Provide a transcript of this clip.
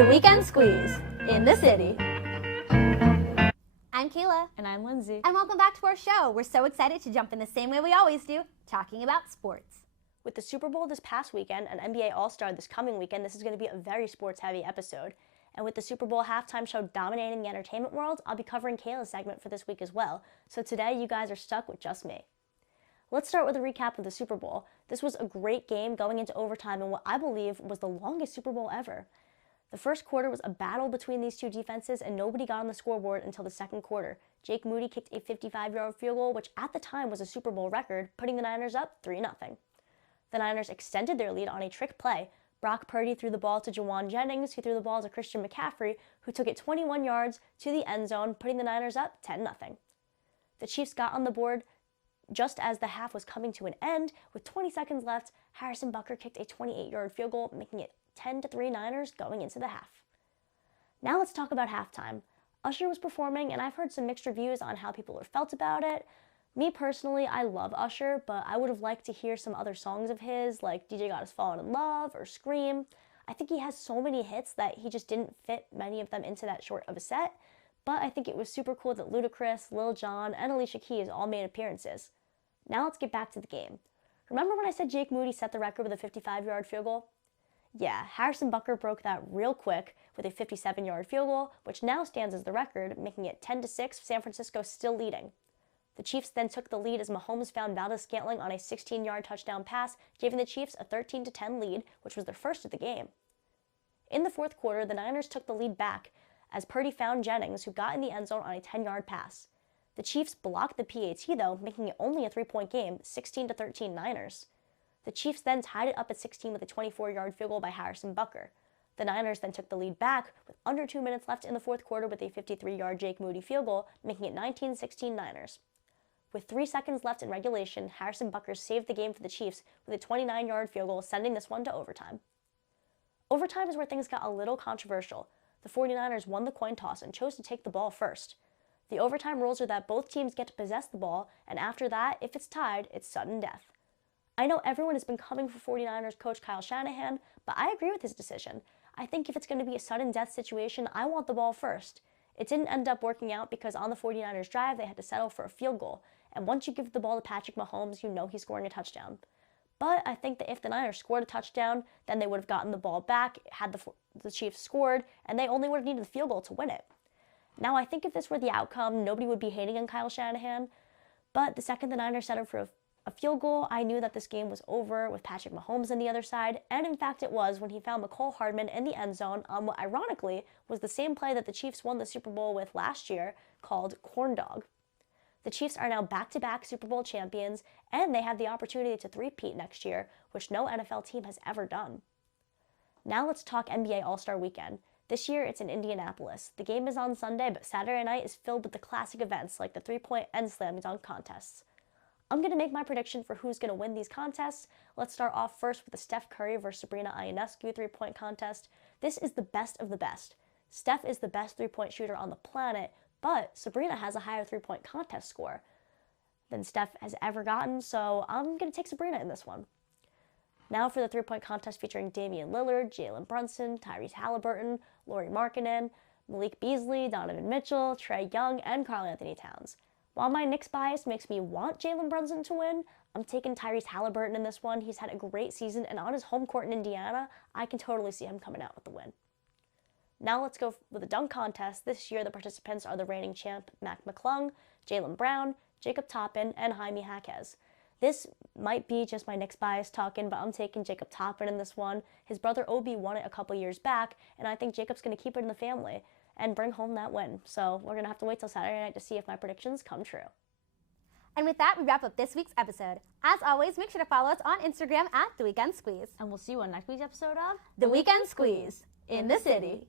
The Weekend Squeeze in the city. I'm Kayla. And I'm Lindsay. And welcome back to our show. We're so excited to jump in the same way we always do, talking about sports. With the Super Bowl this past weekend and NBA All-Star this coming weekend, this is going to be a very sports-heavy episode. And with the Super Bowl halftime show dominating the entertainment world, I'll be covering Kayla's segment for this week as well. So today, you guys are stuck with just me. Let's start with a recap of the Super Bowl. This was a great game going into overtime and what I believe was the longest Super Bowl ever. The first quarter was a battle between these two defenses and nobody got on the scoreboard until the second quarter. Jake Moody kicked a 55-yard field goal, which at the time was a Super Bowl record, putting the Niners up 3-0. The Niners extended their lead on a trick play. Brock Purdy threw the ball to Jauan Jennings, who threw the ball to Christian McCaffrey, who took it 21 yards to the end zone, putting the Niners up 10-0. The Chiefs got on the board just as the half was coming to an end. With 20 seconds left, Harrison Butker kicked a 28-yard field goal, making it 10-3 Niners going into the half. Now let's talk about halftime. Usher was performing, and I've heard some mixed reviews on how people felt about it. Me personally, I love Usher, but I would have liked to hear some other songs of his, like DJ Got Us Falling in Love or Scream. I think he has so many hits that he just didn't fit many of them into that short of a set, but I think it was super cool that Ludacris, Lil Jon, and Alicia Keys all made appearances. Now let's get back to the game. Remember when I said Jake Moody set the record with a 55-yard field goal? Yeah, Harrison Butker broke that real quick with a 57-yard field goal, which now stands as the record, making it 10-6, San Francisco still leading. The Chiefs then took the lead as Mahomes found Valdez-Scantling on a 16-yard touchdown pass, giving the Chiefs a 13-10 lead, which was their first of the game. In the fourth quarter, the Niners took the lead back as Purdy found Jennings, who got in the end zone on a 10-yard pass. The Chiefs blocked the PAT, though, making it only a 3-point game, 16-13 Niners. The Chiefs then tied it up at 16 with a 24-yard field goal by Harrison Butker. The Niners then took the lead back with under 2 minutes left in the fourth quarter with a 53-yard Jake Moody field goal, making it 19-16 Niners. With 3 seconds left in regulation, Harrison Butker saved the game for the Chiefs with a 29-yard field goal, sending this one to overtime. Overtime is where things got a little controversial. The 49ers won the coin toss and chose to take the ball first. The overtime rules are that both teams get to possess the ball, and after that, if it's tied, it's sudden death. I know everyone has been coming for 49ers coach Kyle Shanahan, but I agree with his decision. I think if it's going to be a sudden death situation, I want the ball first. It didn't end up working out because on the 49ers drive, they had to settle for a field goal, and once you give the ball to Patrick Mahomes, you know he's scoring a touchdown. But I think that if the Niners scored a touchdown, then they would have gotten the ball back, had the Chiefs scored, and they only would have needed the field goal to win it. Now, I think if this were the outcome, nobody would be hating on Kyle Shanahan, but the second the Niners set up for a field goal, I knew that this game was over with Patrick Mahomes on the other side, and in fact it was when he found Mecole Hardman in the end zone on what ironically was the same play that the Chiefs won the Super Bowl with last year, called Corn Dog. The Chiefs are now back-to-back Super Bowl champions, and they have the opportunity to three-peat next year, which no NFL team has ever done. Now let's talk NBA All-Star Weekend. This year, it's in Indianapolis. The game is on Sunday, but Saturday night is filled with the classic events like the three-point and slam dunk contests. I'm going to make my prediction for who's going to win these contests. Let's start off first with the Steph Curry versus Sabrina Ionescu three-point contest. This is the best of the best. Steph is the best three-point shooter on the planet, but Sabrina has a higher three-point contest score than Steph has ever gotten, so I'm going to take Sabrina in this one. Now for the three-point contest featuring Damian Lillard, Jalen Brunson, Tyrese Halliburton, Lauri Markkanen, Malik Beasley, Donovan Mitchell, Trae Young, and Karl-Anthony Towns. While my Knicks bias makes me want Jalen Brunson to win, I'm taking Tyrese Halliburton in this one. He's had a great season, and on his home court in Indiana, I can totally see him coming out with the win. Now let's go with the dunk contest. This year, the participants are the reigning champ Mac McClung, Jaylen Brown, Jacob Toppin, and Jaime Jaquez. This might be just my Knicks bias talking, but I'm taking Jacob Toppin in this one. His brother Obi won it a couple years back, and I think Jacob's going to keep it in the family and bring home that win. So we're going to have to wait till Saturday night to see if my predictions come true. And with that, we wrap up this week's episode. As always, make sure to follow us on Instagram at The Weekend Squeeze. And we'll see you on next week's episode of The Weekend Squeeze in the city.